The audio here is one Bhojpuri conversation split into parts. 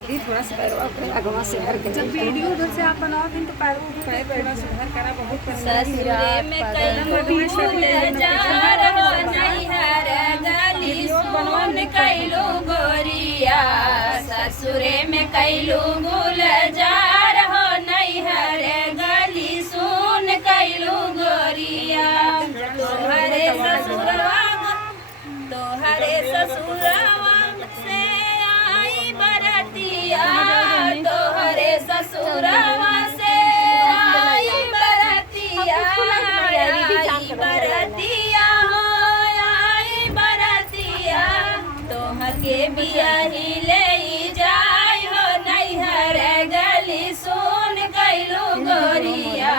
थोड़ा सा पैरवा अपने अगवा से भर के जब वीडियो उधर से आप बनाओ तो पैर थोड़ा सा भर करा बहुत ससुरे में कैलू गुलजार हो नैहर गली सोन कैलू गोरिया। ससुरे में कैलू गुलजार हो नैहर गली सोन कैलू गोरिया। तोहरे ससुरवा से आई बरतिया, तोहरे ससुरवा से आई बरतिया, आई बरतिया हो आई बरतिया। तोहके बियाही ले जाय हो नैहर गली सोन कैलू गोरिया।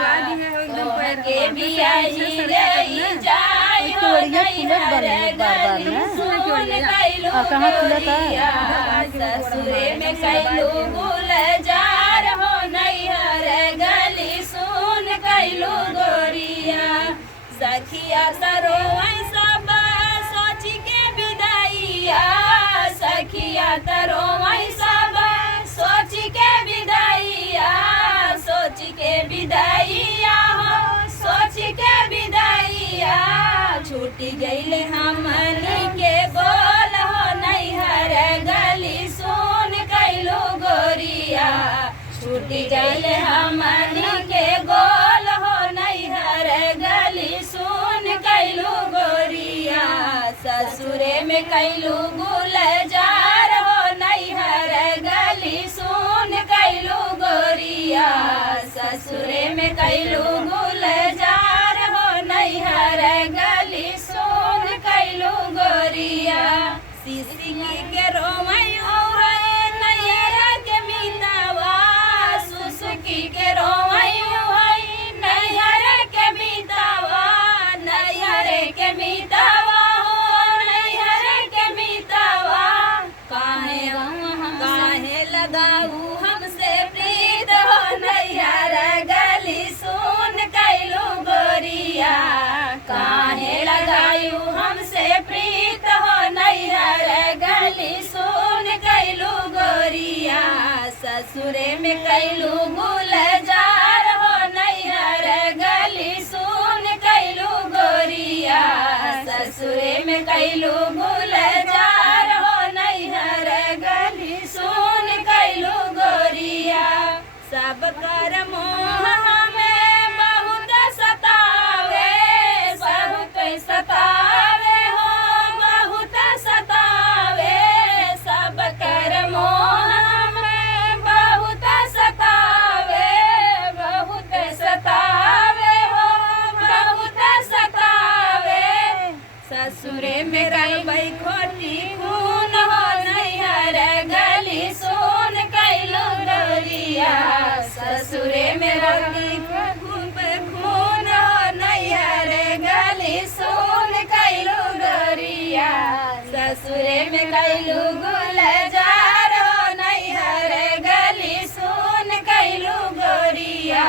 तोहके बियाही ले जाय हो नैहर गली सोन कैलू गोरिया। ससुरे में कैलू गुलजार हो नैहर गली सोन कैलू गोरिया। सखिया सरोवै सब सोची के विदाइया, सखिया तरोवै सब सोची के विदाइया, सोची के विदाइया हो सोची के विदाइया। छूटी गईले हमनी के बोल हो नैहर गली सोन कैलू गोरिया। छूटी गईले हमनी के गोल हो नैहर गली सोन कैलू गोरिया। ससुरे में कैलू गुलजार हो नैहर गली सोन कैलू गोरिया। ससुरे में कैलू गुलजार हो नैहर गली सोन कैलू गोरिया। सीसी के रोमैयो है नैहर के मीतावा, सुसुकी के रोमैयो है नैहर के मीतावा, नैहर के मीतावा हो नैहर के मीतावा। काहे लगाऊ हमसे प्रीत हो नैहर गली सोन कैलू गोरिया। काहे लगायू हमसे प्रीत हो नैहर गली सोन कैलू गोरिया। ससुरे में कैलू गुलजार हो नैहर गली सोन कैलू गोरिया। ससुरे में कैलू गुलजार हो नैहर गली सोन कैलू गोरिया। सब कर मोह में बहुत सतावे, सब कई सतावे हो बहुत सतावे। सब कर मोह में बहुत सतावे, बहुत सतावे हो बहुत सतावे। ससुरे में रही खोटी खून हो नैहर गली सोन कैलू गोरिया। ससुरे में रही खून हो नैहर गली सोन कैलू गोरिया। ससुरे में कैलू गुलजार हो नैहर गली सोन कैलू गोरिया।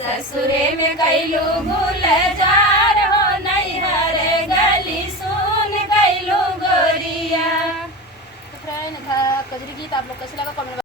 ससुरे में कैलू गुलजार हो नैहर गली सोन कैलू गोरिया। कजरी गीत आप लोग कैसे लगा कमेंट